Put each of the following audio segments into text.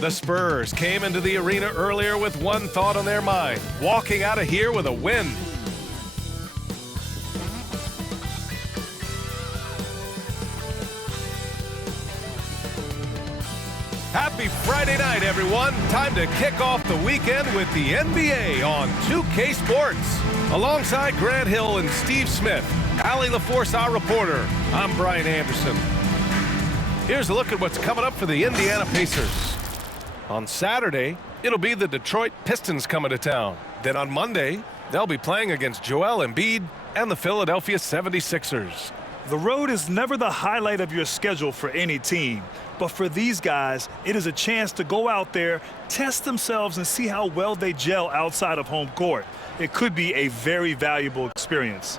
The Spurs came into the arena earlier with one thought on their mind, walking out of here with a win. Happy Friday night, everyone. Time to kick off the weekend with the NBA on 2K Sports. Alongside Grant Hill and Steve Smith, Allie LaForce, our reporter, I'm Brian Anderson. Here's a look at what's coming up for the Indiana Pacers. On Saturday, it'll be the Detroit Pistons coming to town. Then on Monday, they'll be playing against Joel Embiid and the Philadelphia 76ers. The road is never the highlight of your schedule for any team. But for these guys, it is a chance to go out there, test themselves, and see how well they gel outside of home court. It could be a very valuable experience.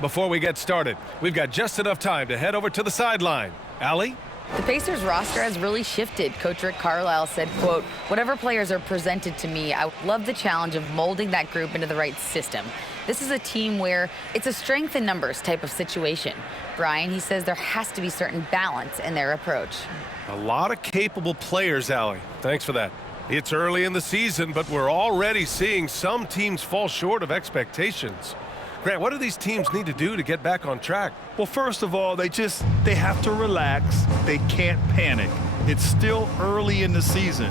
Before we get started, we've got just enough time to head over to the sideline. Allie? The Pacers roster has really shifted. Coach Rick Carlisle said, quote, "Whatever players are presented to me, I love the challenge of molding that group into the right system. This is a team where it's a strength in numbers type of situation." Brian, he says there has to be certain balance in their approach. A lot of capable players, Allie. Thanks for that. It's early in the season, but we're already seeing some teams fall short of expectations. Grant, what do these teams need to do to get back on track? Well, first of all, they have to relax. They can't panic. It's still early in the season.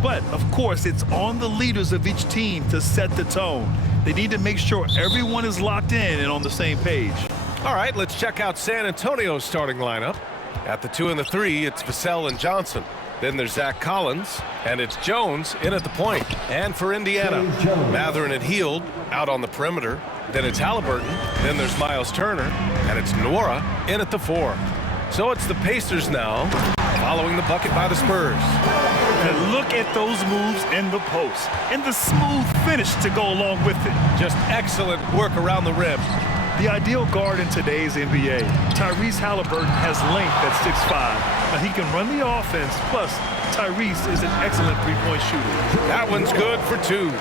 But, of course, it's on the leaders of each team to set the tone. They need to make sure everyone is locked in and on the same page. All right, let's check out San Antonio's starting lineup. At the 2 and the 3, it's Vassell and Johnson. Then there's Zach Collins, and it's Jones in at the point. And for Indiana, Matherin and Hield out on the perimeter. Then it's Halliburton. Then there's Miles Turner, and it's Nwora in at the 4. So it's the Pacers now, following the bucket by the Spurs. And look at those moves in the post, and the smooth finish to go along with it. Just excellent work around the rim. The ideal guard in today's NBA, Tyrese Halliburton, has length at 6'5". Now he can run the offense, plus Tyrese is an excellent three-point shooter. That one's good for 2.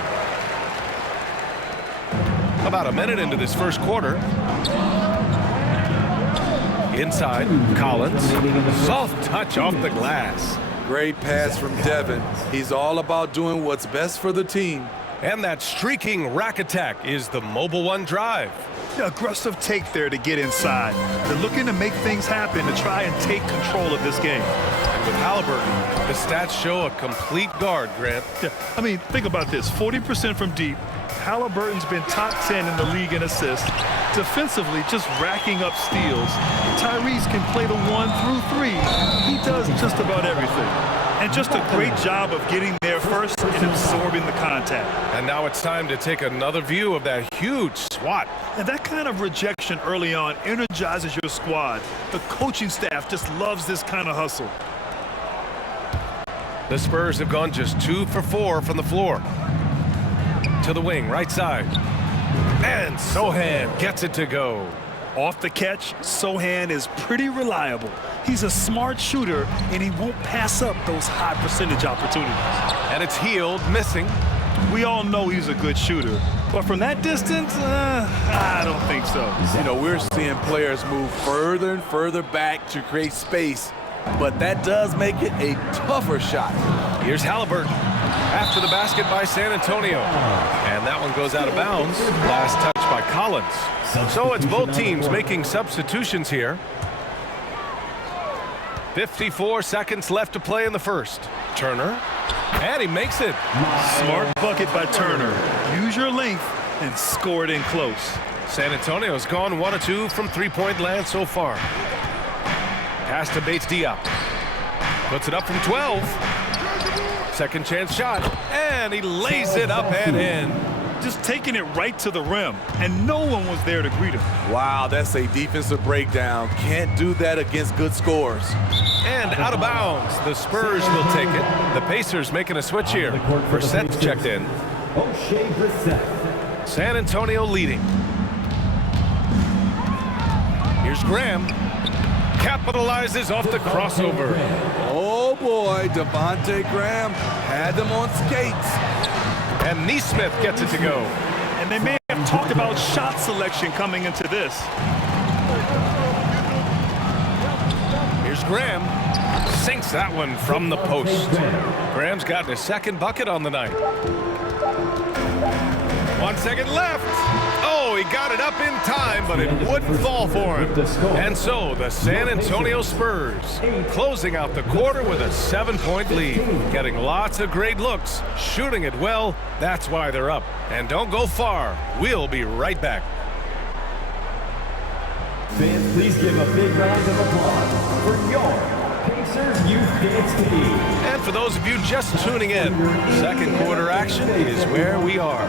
About a minute into this first quarter. Inside, Collins. Soft touch off the glass. Great pass from Devin. He's all about doing what's best for the team. And that streaking rack attack is the Mobile One drive. The aggressive take there to get inside. They're looking to make things happen to try and take control of this game. And with Halliburton, the stats show a complete guard, Grant. Yeah, I mean, think about this. 40% from deep. Halliburton's been top 10 in the league in assists. Defensively, just racking up steals. Tyrese can play the 1 through 3. He does just about everything. And just a great job of getting there first and absorbing the contact. And now it's time to take another view of that huge swat. And that kind of rejection early on energizes your squad. The coaching staff just loves this kind of hustle. The Spurs have gone just 2 for 4 from the floor. To the wing, right side. And Sohan gets it to go. Off the catch, Sohan is pretty reliable. He's a smart shooter, and he won't pass up those high percentage opportunities. And it's Hield missing. We all know he's a good shooter. But from that distance, I don't think so. You know, we're seeing players move further and further back to create space. But that does make it a tougher shot. Here's Halliburton after the basket by San Antonio. And that one goes out of bounds. Last touch by Collins. So it's both teams making substitutions here. 54 seconds left to play in the first. Turner. And he makes it. Smart bucket by Turner. Use your length and score it in close. San Antonio's gone 1 of 2 from three-point land so far. Pass to Bates Diop. Puts it up from 12. Second chance shot. And he lays it up and in. Just taking it right to the rim. And no one was there to greet him. Wow, that's a defensive breakdown. Can't do that against good scores. And out of bounds. The Spurs will take it. The Pacers making a switch here. Brissett's checked in. San Antonio leading. Here's Graham. Capitalizes off the crossover. Oh boy, Devontae Graham had them on skates. And Neesmith gets it to go. And they may have talked about shot selection coming into this. Here's Graham. sinks that one from the post. Graham's gotten his second bucket on the night. 1 second left. Oh, he got it up in time, but it wouldn't fall for him. And so the San Antonio Spurs closing out the quarter with a 7-point lead. Getting lots of great looks, shooting it well. That's why they're up. And don't go far. We'll be right back. Fans, please give a big round of applause for your Pacers Youth Dance Team. And for those of you just tuning in, second quarter action is where we are.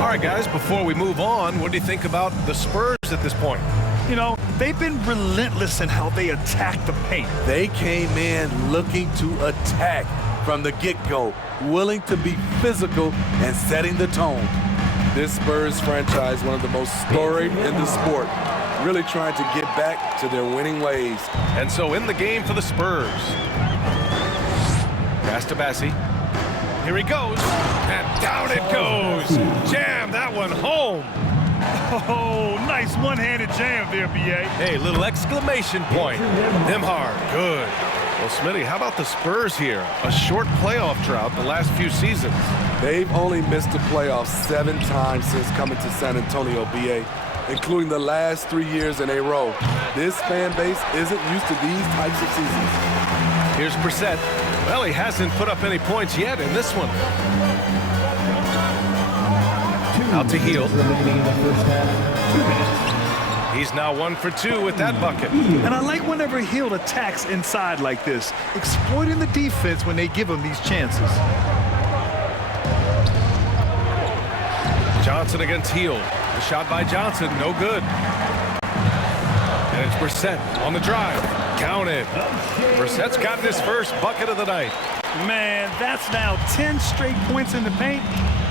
All right, guys, before we move on, what do you think about the Spurs at this point? You know, they've been relentless in how they attack the paint. They came in looking to attack from the get-go, willing to be physical and setting the tone. This Spurs franchise, one of the most storied in the sport, really trying to get back to their winning ways. And so in the game for the Spurs. Pass to Bassi. Here he goes. And down it goes. Jam that one home. Oh, nice one-handed jam there, B.A. Hey, little exclamation point. Nembhard, good. Well, Smitty, how about the Spurs here? A short playoff drought the last few seasons. They've only missed the playoffs 7 times since coming to San Antonio, B.A., including the last 3 years in a row. This fan base isn't used to these types of seasons. Here's Brissett. Well, he hasn't put up any points yet in this one. Out to Hield. He's now 1 for 2 with that bucket. And I like whenever Hield attacks inside like this, exploiting the defense when they give him these chances. Johnson against Hield. The shot by Johnson, no good. And it's Brissett on the drive. Counted. Brissett's gotten his first bucket of the night. Man, that's now 10 straight points in the paint.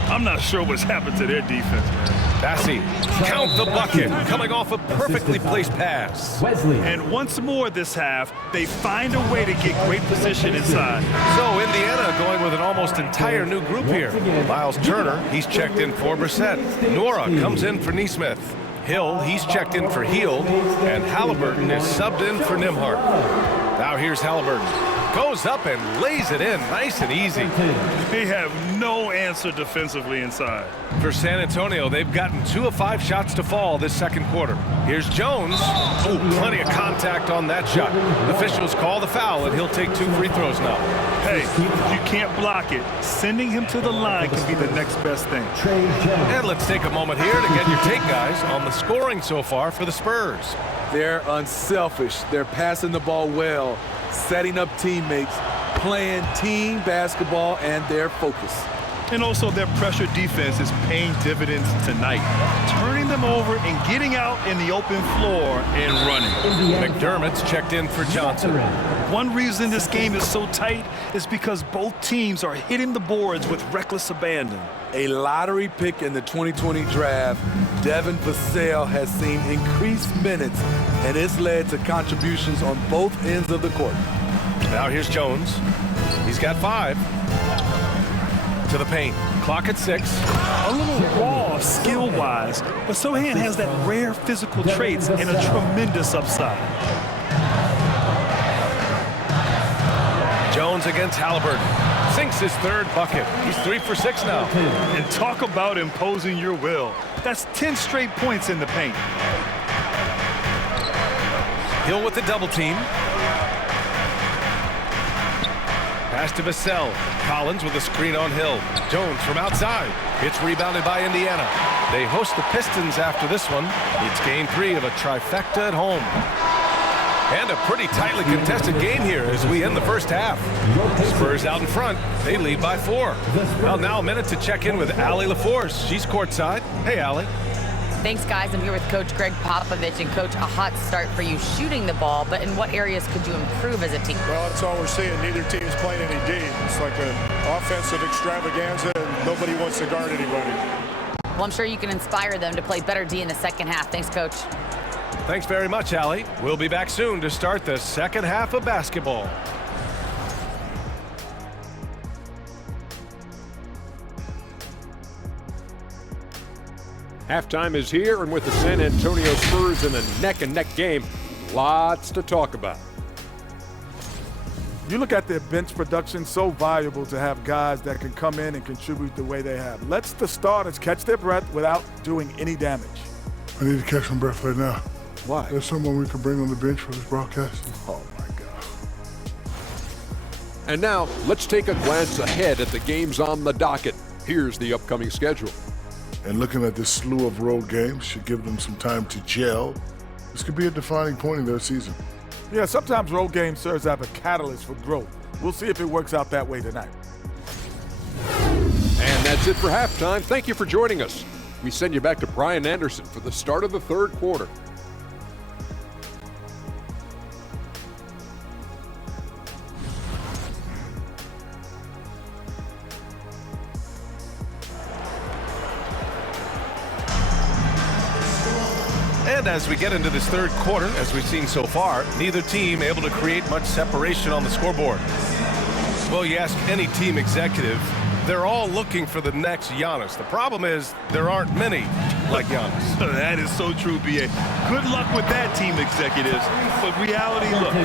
I'm not sure what's happened to their defense, man. Bassi, count the bucket, coming off a perfectly placed pass. And once more this half, they find a way to get great position inside. So Indiana going with an almost entire new group here. Miles Turner, he's checked in for Brissett. Nora comes in for Nesmith. Hill, he's checked in for Hield. And Halliburton is subbed in for Nembhard. Now here's Halliburton. Goes up and lays it in nice and easy. They have no answer defensively inside. For San Antonio, they've gotten 2 of 5 shots to fall this second quarter. Here's Jones. Oh, plenty of contact on that shot. Officials call the foul, and he'll take 2 free throws now. Hey, if you can't block it, sending him to the line can be the next best thing. And let's take a moment here to get your take, guys, on the scoring so far for the Spurs. They're unselfish. They're passing the ball well, setting up teammates, playing team basketball, and their focus. And also their pressure defense is paying dividends tonight, turning them over and getting out in the open floor and running. McDermott's checked in for Johnson. One reason this game is so tight is because both teams are hitting the boards with reckless abandon. A lottery pick in the 2020 draft, Devin Vassell has seen increased minutes, and it's led to contributions on both ends of the court. Now here's Jones. He's got 5. To the paint. Clock at 6. A little raw skill-wise, but Sohan has that rare physical traits and a tremendous upside. Jones against Halliburton. Sinks his 3rd bucket. He's 3 for 6 now. And talk about imposing your will. That's 10 straight points in the paint. Hill with the double team. Pass to Vassell. Collins with a screen on Hill. Jones from outside. It's rebounded by Indiana. They host the Pistons after this one. It's game 3 of a trifecta at home. And a pretty tightly contested game here as we end the first half. Spurs out in front. They lead by 4. Well, now a minute to check in with Allie LaForce. She's courtside. Hey, Allie. Thanks, guys. I'm here with Coach Greg Popovich. And, Coach, a hot start for you shooting the ball, but in what areas could you improve as a team? Well, that's all we're seeing. Neither team's playing any D. It's like an offensive extravaganza, and nobody wants to guard anybody. Well, I'm sure you can inspire them to play better D in the second half. Thanks, Coach. Thanks very much, Allie. We'll be back soon to start the second half of basketball. Halftime is here, and with the San Antonio Spurs in a neck-and-neck game, lots to talk about. You look at their bench production, so valuable to have guys that can come in and contribute the way they have. Lets the starters catch their breath without doing any damage. I need to catch some breath right now. Why? There's someone we can bring on the bench for this broadcast. Oh, my God. And now, let's take a glance ahead at the games on the docket. Here's the upcoming schedule. And looking at this slew of road games should give them some time to gel. This could be a defining point in their season. Yeah, sometimes road game serves as a catalyst for growth. We'll see if it works out that way tonight. And that's it for halftime. Thank you for joining us. We send you back to Brian Anderson for the start of the third quarter. And as we get into this third quarter, as we've seen so far, neither team able to create much separation on the scoreboard. Well, you ask any team executive, they're all looking for the next Giannis. The problem is there aren't many like Giannis. That is so true, B.A. Good luck with that, team executives. But reality, look,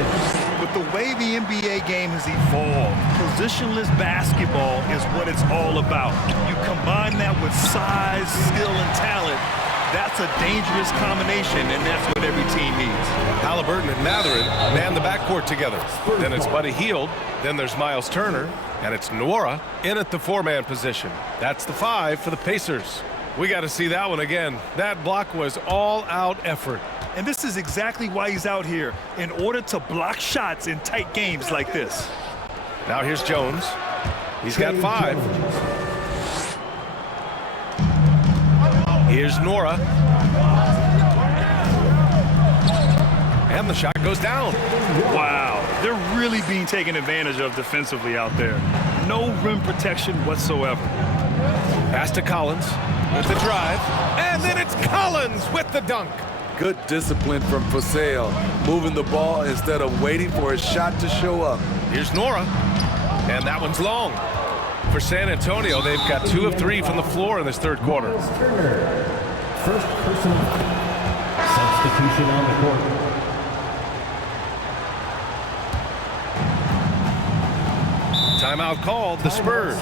with the way the NBA game has evolved, positionless basketball is what it's all about. You combine that with size, skill, and talent, that's a dangerous combination, and that's what every team needs. Halliburton and Mathurin man the backcourt together. Then it's Buddy Hield, then there's Miles Turner, and it's Nwora in at the four-man position. That's the 5 for the Pacers. We got to see that one again. That block was all-out effort. And this is exactly why he's out here, in order to block shots in tight games like this. Now here's Jones. He's got 5. Here's Nwora. And the shot goes down. Wow, they're really being taken advantage of defensively out there. No rim protection whatsoever. Pass to Collins with the drive. And then it's Collins with the dunk. Good discipline from Vassell, moving the ball instead of waiting for a shot to show up. Here's Nwora. And that one's long. For San Antonio, they've got 2 of 3 from the floor in this third quarter. First personal substitution on the court. Timeout called, the Spurs.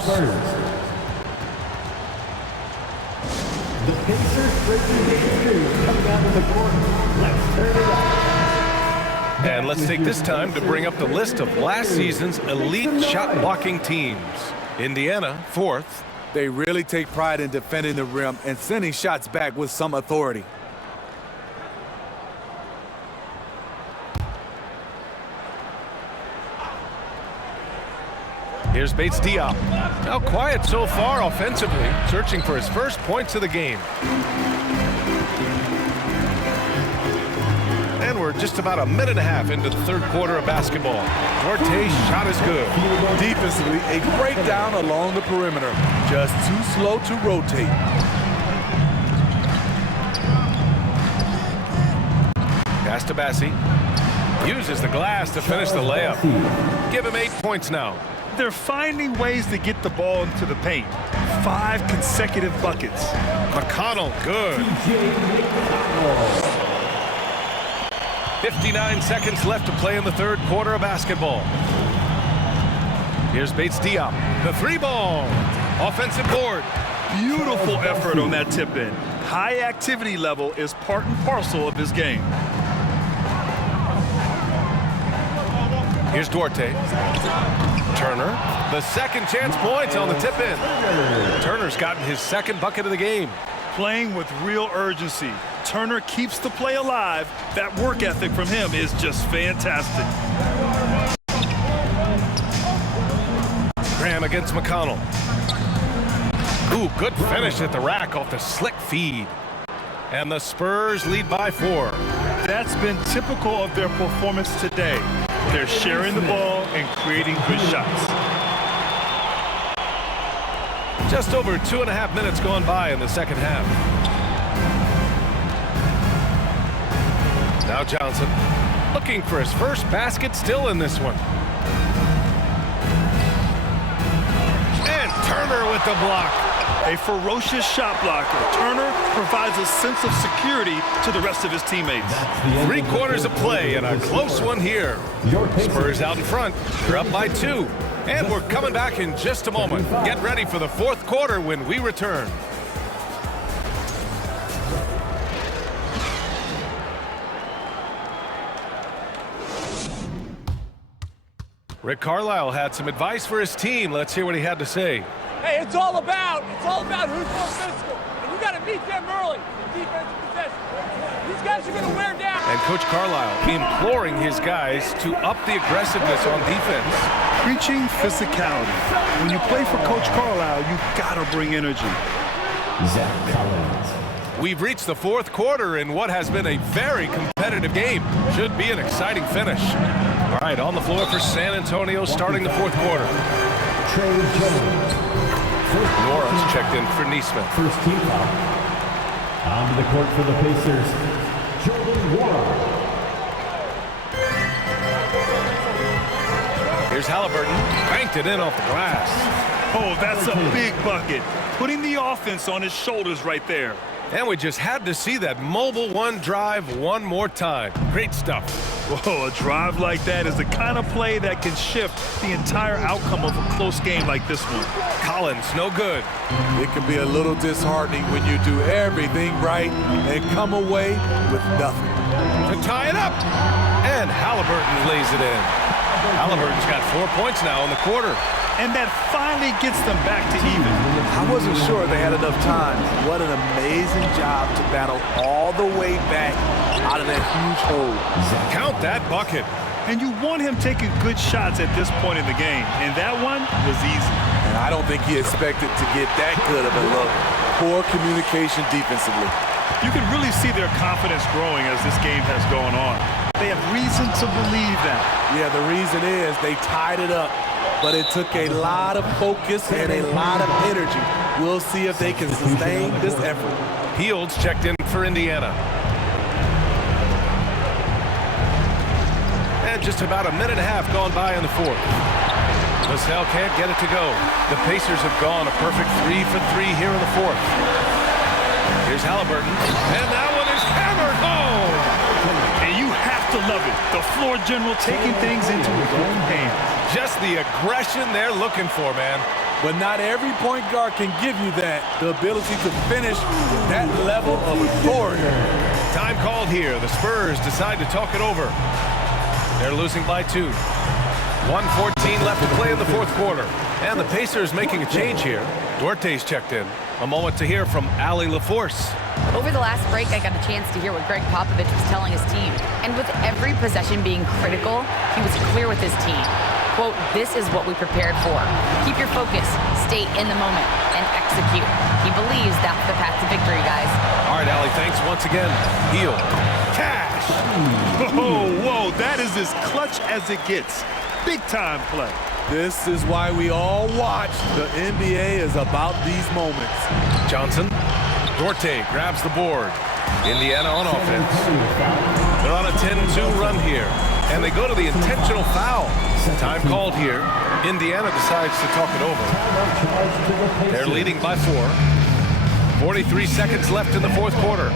The Pacers breaking game 2 coming out of the court. Let's turn it up. And let's take this time to bring up the list of last season's elite shot blocking teams. Indiana, 4th. They really take pride in defending the rim and sending shots back with some authority. Here's Bates Diop. Now quiet so far offensively, searching for his first points of the game. And we're just about a minute and a half into the third quarter of basketball. Duarte's shot is good. Defensively, a breakdown along the perimeter. Just too slow to rotate. Pass to Bassi. Uses the glass to finish the layup. Give him 8 points now. They're finding ways to get the ball into the paint. 5 consecutive buckets. McConnell, good. 59 seconds left to play in the third quarter of basketball. Here's Bates Diop. The 3-ball. Offensive board. Beautiful effort on that tip in. High activity level is part and parcel of his game. Here's Duarte. Turner. The second chance points on the tip in. Turner's gotten his second bucket of the game. Playing with real urgency. Turner keeps the play alive. That work ethic from him is just fantastic. Graham against McConnell. Ooh, good finish at the rack off the slick feed. And the Spurs lead by 4. That's been typical of their performance today. They're sharing the ball and creating good shots. Just over 2.5 minutes gone by in the second half. Now Johnson looking for his first basket, still in this one. And Turner with the block. A ferocious shot blocker, Turner provides a sense of security to the rest of his teammates. 3 quarters of play and a close one here. Spurs out in front. They're up by 2. And we're coming back in just a moment. Get ready for the 4th quarter when we return. Rick Carlisle had some advice for his team. Let's hear what he had to say. Hey, it's all about who's more physical. And you got to beat them early in defensive possession. These guys are going to wear down. And Coach Carlisle imploring his guys to up the aggressiveness on defense. Preaching physicality. When you play for Coach Carlisle, you got to bring energy. Zach Collins. We've reached the 4th quarter in what has been a very competitive game. Should be an exciting finish. All right, on the floor for San Antonio starting the 4th quarter. Trey Jones. Nora's checked in for Neesmith. First team foul. Onto the court for the Pacers, Jordan Wara. Here's Halliburton. Banked it in off the glass. Oh, that's a big bucket. Putting the offense on his shoulders right there. And we just had to see that mobile one drive one more time. Great stuff. Whoa, a drive like that is the kind of play that can shift the entire outcome of a close game like this one. Collins, no good. It can be a little disheartening when you do everything right and come away with nothing. To tie it up. And Halliburton lays it in. Halliburton's got 4 points now in the quarter. And that finally gets them back to even. I wasn't sure they had enough time. What an amazing job to battle all the way back out of that huge hole. Count that bucket. And you want him taking good shots at this point in the game. And that one was easy. And I don't think he expected to get that good of a look. Poor communication defensively. You can really see their confidence growing as this game has gone on. They have reason to believe that. Yeah, the reason is they tied it up. But it took a lot of focus and a lot of energy. We'll see if they can sustain this effort. Fields checked in for Indiana. And just about a minute and a half gone by in the 4th. Vassell can't get it to go. The Pacers have gone a perfect 3 for 3 here in the 4th. Here's Halliburton. And that one is hammered home. And you have to love it. The floor general taking things into his own hands. Just the aggression they're looking for, man. But not every point guard can give you that, the ability to finish that level of authority. Time called here. The Spurs decide to talk it over. They're losing by 2. 1:14 left to play in the 4th quarter. And the Pacers making a change here. Duarte's checked in. A moment to hear from Allie LaForce. Over the last break, I got a chance to hear what Greg Popovich was telling his team. And with every possession being critical, he was clear with his team. Quote, this is what we prepared for. Keep your focus, stay in the moment, and execute. He believes that's the path to victory, guys. All right, Allie, thanks once again. Heel. Cash. Whoa, that is as clutch as it gets. Big time play. This is why we all watch. The NBA is about these moments. Johnson. Duarte grabs the board. Indiana on offense. They're on a 10-2 run here. And they go to the intentional foul. Time called here. Indiana decides to talk it over. They're leading by 4. 43 seconds left in the 4th quarter.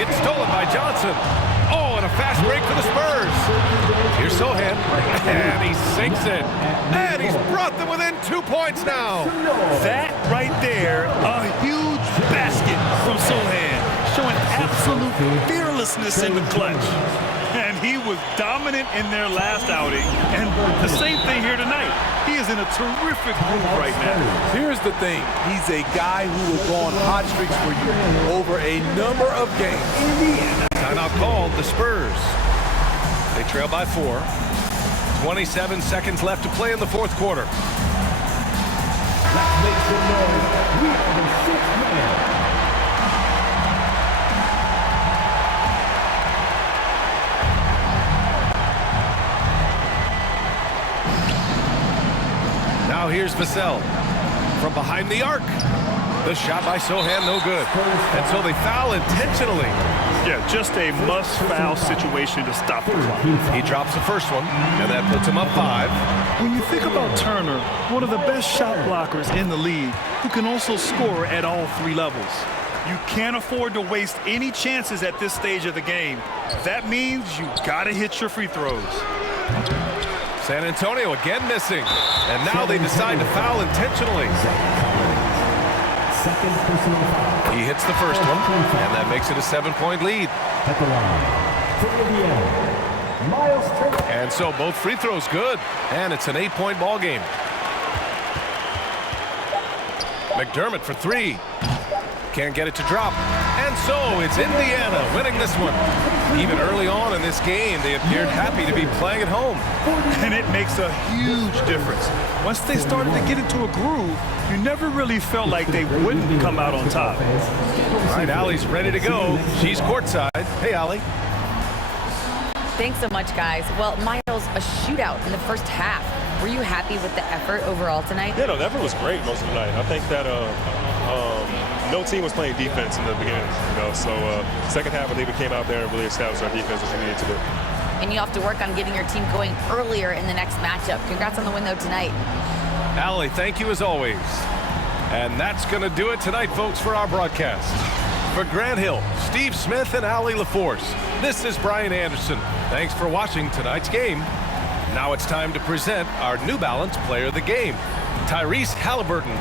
It's stolen by Johnson. Oh, and a fast break for the Spurs. Here's Sohan. And he sinks it. And he's brought them within 2 points now. That right there, a huge basket from Sohan, showing absolute fearlessness in the clutch. And he was dominant in their last outing. And the same thing here tonight. He is in a terrific group right now. Here's the thing. He's a guy who will go on hot streaks for you over a number of games. Timeout called, the Spurs. They trail by 4. 27 seconds left to play in the 4th quarter. Let's make some noise. We are the 6th man. Now here's Vassell from behind the arc. The shot by Sohan, no good. And so they foul intentionally. Yeah, just a must-foul situation to stop the clock. He drops the first one, and that puts him up 5. When you think about Turner, one of the best shot blockers in the league, who can also score at all 3 levels. You can't afford to waste any chances at this stage of the game. That means you gotta hit your free throws. San Antonio again missing, and now they decide to foul intentionally. Second personal foul. He hits the first one, and that makes it a 7-point lead. At the line, for Indiana, Miles Turner. And so both free throws good, and it's an 8-point ball game. McDermott for 3. Can't get it to drop. And so it's Indiana winning this one. Even early on in this game, they appeared happy to be playing at home. And it makes a huge difference. Once they started to get into a groove, you never really felt like they wouldn't come out on top. All right, Allie's ready to go. She's courtside. Hey, Allie. Thanks so much, guys. Well, Miles, a shootout in the first half. Were you happy with the effort overall tonight? Yeah, no, the effort was great most of the night. I think that no team was playing defense in the beginning, so second half I think we came out there and really established our defense as we needed to do. And you have to work on getting your team going earlier in the next matchup. Congrats on the win, though, tonight. Allie, thank you as always. And that's going to do it tonight, folks, for our broadcast. For Grant Hill, Steve Smith, and Allie LaForce, this is Brian Anderson. Thanks for watching tonight's game. Now it's time to present our New Balance Player of the Game, Tyrese Halliburton.